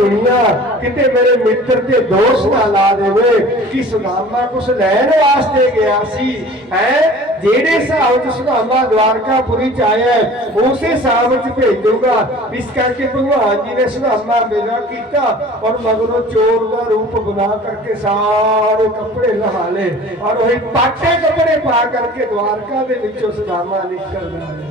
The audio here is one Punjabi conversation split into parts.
ਦੁਨੀਆ ਕਿਤੇ ਮੇਰੇ ਮਿੱਤਰ ਤੇ ਦੋਸ਼ ਨਾ ਲਾ ਦੇਵੇ ਕਿ ਸੁਦਾਮਾ ਕੁਛ ਲੈਣ ਵਾਸਤੇ ਗਿਆ ਸੀ। ਹੈ? ਜਿਹੜੇ ਹਿਸਾਬ ਚ ਸੁਦਾਮਾ ਦਵਾਰਕਾਪੁਰੀ ਚ ਆਇਆ, ਉਸੇ ਹਿਸਾਬ ਚ ਭੇਜੂਗਾ। ਇਸ ਕਰਕੇ ਭਗਵਾਨ ਜੀ ਨੇ ਸੁਦਾਮਾ ਮੇਰਾ ਕੀਤਾ ਔਰ ਮਗਰੋਂ ਚੋਰ ਦਾ ਰੂਪ ਬਣਾ ਕਰਕੇ ਸਾਰੇ ਕੱਪੜੇ ਲਹਾ ਲਏ ਔਰ ਉਹੀ ਪਾਟੇ ਕੱਪੜੇ ਪਾ ਕਰਕੇ ਦਵਾਰਕਾ ਦੇ ਵਿੱਚੋਂ ਸੁਦਾਮਾ ਨਿਕਲਦਾ ਹੈ।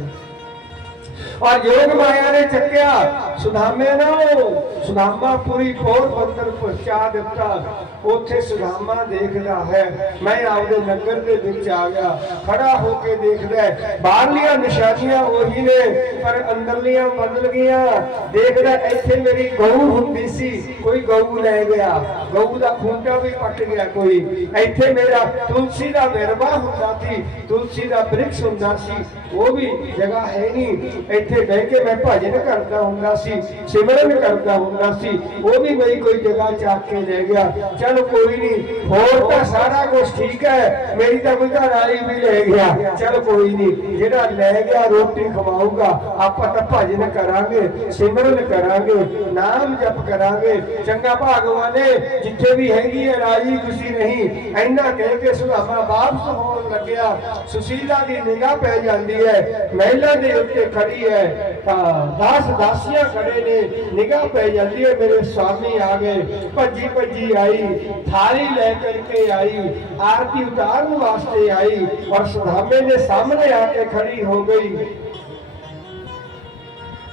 ਔਰ ਯੋਗ ਮਾਇਆ ਨੇ ਚੱਕਿਆ। ਸੁਦਾਮੇ ਨੂੰ ਸੁਨਾਮਾ ਪੂਰੀ ਫੋਰ ਬੰਦਰ ਪਹੁੰਚਾ ਦਿੱਤਾ। ਉੱਥੇ ਸੁਦਾਮਾ ਦੇਖਦਾ ਹੈ। ਮੈਂ ਆਪਦੇ ਨਗਰ ਦੇ ਵਿੱਚ ਆ ਗਿਆ। ਖੜਾ ਹੋ ਕੇ ਦੇਖਦਾ ਬਾਹਰਲੀਆਂ ਨਿਸ਼ਾਨੀਆਂ ਉਹੀ ਨੇ, ਪਰ ਅੰਦਰਲੀਆਂ ਬਦਲ ਗਈਆਂ ਦੇਖਦਾ ਇੱਥੇ ਮੇਰੀ ਗਊ ਹੁੰਦੀ ਸੀ, ਕੋਈ ਗਊ ਲੈ ਗਿਆ। ਗਊ ਦਾ ਖੂੰਟਾ ਵੀ ਪੱਟ ਗਿਆ ਕੋਈ। ਇੱਥੇ ਮੇਰਾ ਤੁਲਸੀ ਦਾ ਵਿਰਵਾ ਹੁੰਦਾ ਸੀ, ਤੁਲਸੀ ਦਾ ਬ੍ਰਿਕਸ਼ ਹੁੰਦਾ ਸੀ। ਉਹ ਵੀ ਜਗ੍ਹਾ ਹੈ ਨਹੀਂ। ਇੱਥੇ ਬਹਿ ਕੇ ਮੈਂ ਭਜਨ ਕਰਦਾ ਹੁੰਦਾ ਸੀ, ਸਿਮਰਨ ਕਰਦਾ ਹੁੰਦਾ ਸੀ, ਉਹ ਵੀ ਮੇਰੀ ਕੋਈ ਜਗ੍ਹਾ ਚੱਕ ਕੇ ਲੈ ਗਿਆ। ਚਲ ਕੋਈ ਨਹੀਂ ਹੋਰ ਤਾਂ ਸਾਰਾ ਕੁਝ ਠੀਕ ਹੈ, ਮੇਰੀ ਤਾਂ ਕੋਈ ਘਰ ਵਾਲੀ ਵੀ ਲੈ ਗਿਆ। ਚਲ ਕੋਈ ਨਹੀਂ ਜਿਹੜਾ ਲੈ ਗਿਆ ਰੋਟੀ ਖਵਾਊਗਾ, ਆਪਾਂ ਤਾਂ ਭਜਨ ਕਰਾਂਗੇ ਸਿਮਰਨ ਕਰਾਂਗੇ ਨਾਮ ਜਪ ਕਰਾਂਗੇ। ਚੰਗਾ ਭਾਗਵਾਨ ਨੇ ਜਿੱਥੇ ਵੀ ਹੈਗੀ ਹੈ ਰਾਜੀ ਖੁਸ਼ੀ ਨਹੀਂ। ਇੰਨਾ ਕਹਿ ਕੇ ਸੁਹਾਵਾ ਵਾਪਸ ਹੋਣ ਲੱਗਿਆ। ਸੁਸ਼ੀਲਾ ਦੀ ਨਿਗਾਹ ਪੈ ਜਾਂਦੀ ਹੈ। ਮਹਿਲਾ ਦੇ ਉੱਤੇ ਖੜੀ ਹੈ ਤਾਂ 10 ਦਾਸੀਆਂ ਖੜੇ ਨੇ ਨਿਗਾਹ ਪੈ ਜਾਂਦੀ ਹੈ ਮੇਰੇ ਸਵਾਮੀ ਆ ਗਏ ਭੱਜੀ ਭੱਜੀ ਆਈ ਥਾਲੀ ਲੈ ਕਰਕੇ ਆਈ ਆਰਤੀ ਉਤਾਰਨ ਵਾਸਤੇ ਆਈ ਔਰ ਸੁਦਾਮੇ ਦੇ ਸਾਹਮਣੇ ਆ ਕੇ ਖੜੀ ਹੋ ਗਈ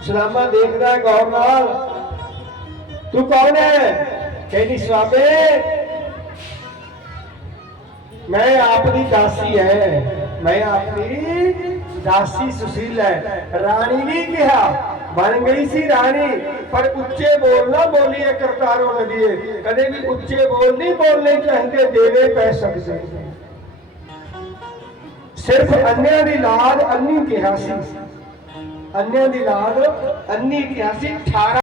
ਸੁਦਾਮਾ ਦੇਖਦਾ ਹੈ ਗੌਰ ਨਾਲ ਤੂੰ ਕੌਣ ਹੈ ਕਹਿੰਦੀ ਸਵਾਮੀ ਮੈਂ ਆਪਣੀ ਦਾਸੀ ਹੈ ਮੈਂ ਆਪਣੀ ਦਾਸੀ ਸੁਸ਼ੀਲ ਹੈ। ਰਾਣੀ ਨਹੀਂ ਕਿਹਾ, ਬਣ ਗਈ ਸੀ ਰਾਣੀ, ਪਰ ਉੱਚੇ ਬੋਲ ਨਾ ਬੋਲੀਏ, ਕਰਤਾਰੋਂ ਲੱਗੀਏ ਕਦੇ ਵੀ ਉੱਚੇ ਬੋਲ ਨਹੀਂ ਬੋਲਣੇ ਚਾਹੀਦੇ, ਦੇਵੇ ਪੈ ਸਕਦੇ ਸਿਰਫ ਅੰਨਿਆਂ ਦੀ ਲਾਦ ਅੰਨੀ ਕਿਹਾ ਸੀ। ਅੰਨਿਆਂ ਦੀ ਲਾਦ ਅੰਨੀ ਕਿਹਾ ਸੀ 18